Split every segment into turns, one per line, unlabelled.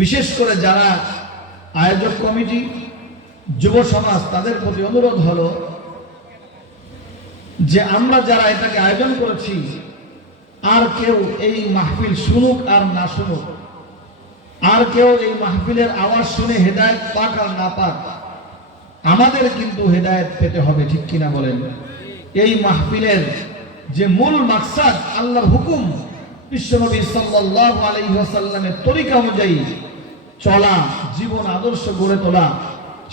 বিশেষ করে যারা আয়োজক কমিটি, যুব সমাজ, তাদের প্রতি অনুরোধ হলো যে আমরা যারা এটাকে আয়োজন করেছি, আর কেউ এই মাহফিল শুনুক আর না শুনুক। আর কেউ এই মাহফিলের আওয়াজ শুনে হেদায়েত পাক আর না পাক, আমাদের কিন্তু হেদায়েত পেতে হবে, ঠিক কিনা বলেন? এই মাহফিলের যে মূল মাকসাদ, আল্লাহর হুকুম, বিশ্বনবী সাল্লাল্লাহু আলাইহি ওয়াসাল্লামের তরিকা অনুযায়ী চলা, জীবন আদর্শ গড়ে তোলা,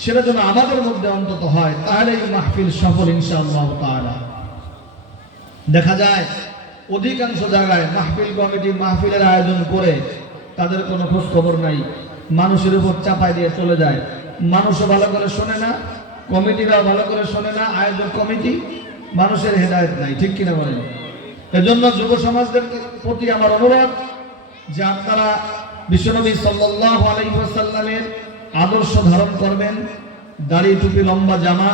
সেটা যেন আমাদের মধ্যে অন্তত হয়, তাহলে এই মাহফিল সফল ইনশাআল্লাহ তাআলা। দেখা যায়, অধিকাংশ জায়গায় মাহফিল কমিটি মাহফিলের আয়োজন করে তাদের কোনো খোঁজ খবর নাই। মানুষের উপর চাপাই দিয়ে চলে যায়। মানুষও ভালো করে শোনে না, কমিটিরাও ভালো করে শোনে না, আয়োজক কমিটি মানুষের হেদায়েত নাই, ঠিক কিনা বলেন? এজন্য যুব সমাজদের প্রতি আমার অনুরোধ যে আপনারা বিশ্বনবী সাল্লাল্লাহু আলাইহি ওয়াসাল্লামের আদর্শ ধারণ করবেন, দাড়ি টুপি, লম্বা জামা।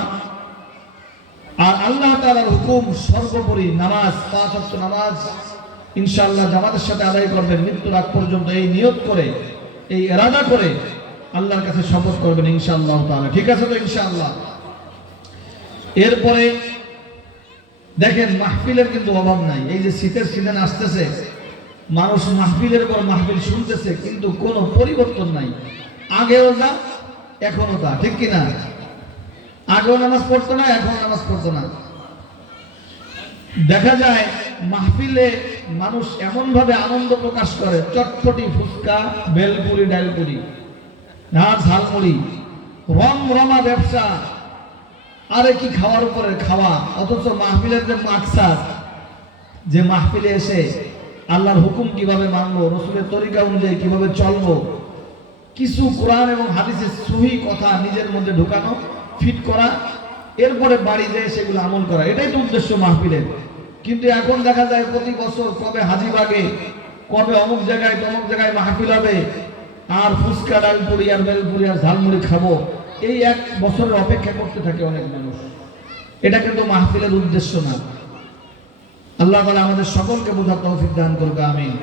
আর আল্লাহ তাআলার হুকুম সর্বোপরি নামাজ, পাঁচ নামাজ ইনশাআল্লাহ জামাতের সাথে আদায় করবেন। মৃত্যুর আগ পর্যন্ত এই নিয়ত করে, এই এরাদা করে আল্লাহর কাছে শপথ করবেন ইনশাআল্লাহ তাআলা। ঠিক আছে তো ইনশাআল্লাহ? এরপরে দেখেন মাহফিলের কিন্তু অভাব নাই। এই যে শীতের সিজন আসতেছে মানুষ মাহফিলের পর মাহফিল শুনতেছে, কিন্তু কোনো পরিবর্তন নাই। আগেও যা এখনও তা, ঠিক কিনা? আগেও নামাজ পড়তো না এখন নামাজ পড়তো না। দেখা যায়, মাহফিলে মানুষ এমন ভাবে আনন্দ প্রকাশ করে, চটপটি ফুচকা, বেলপুরি, ডালপুরি, না, ঝালমুড়ি, রম রমা ব্যবসা, আরে কি খাওয়ার উপরে খাওয়া, অথচ মাহফিলের যে মাকসাদ, যে মাহফিলে এসে আল্লাহর হুকুম কীভাবে মানবো, রসুলের তরিকা অনুযায়ী কীভাবে চলবো? কিছু কোরআন এবং হাদিসের সহি কথা নিজের মধ্যে ঢুকানো, ফিট করা, এরপরে বাড়ি যেয়ে সেগুলো আমল করা, এটাই তো উদ্দেশ্য মাহফিলের। কিন্তু এখন দেখা যায় প্রতি বছর কবে হাজি হাজিবাগে কবে অমুক জায়গায় তমুক জায়গায় মাহফিল হবে, আর ফুচকা ডাল ডালপুরি আর বেলপুরি আর ঝালমুড়ি খাব, এই এক বছরের অপেক্ষা করতে থাকে অনেক মানুষ। এটা কিন্তু মাহফিলের উদ্দেশ্য না। আল্লাহ আমাদের সকলকে বোঝার তৌফিক দান করবে আমিন।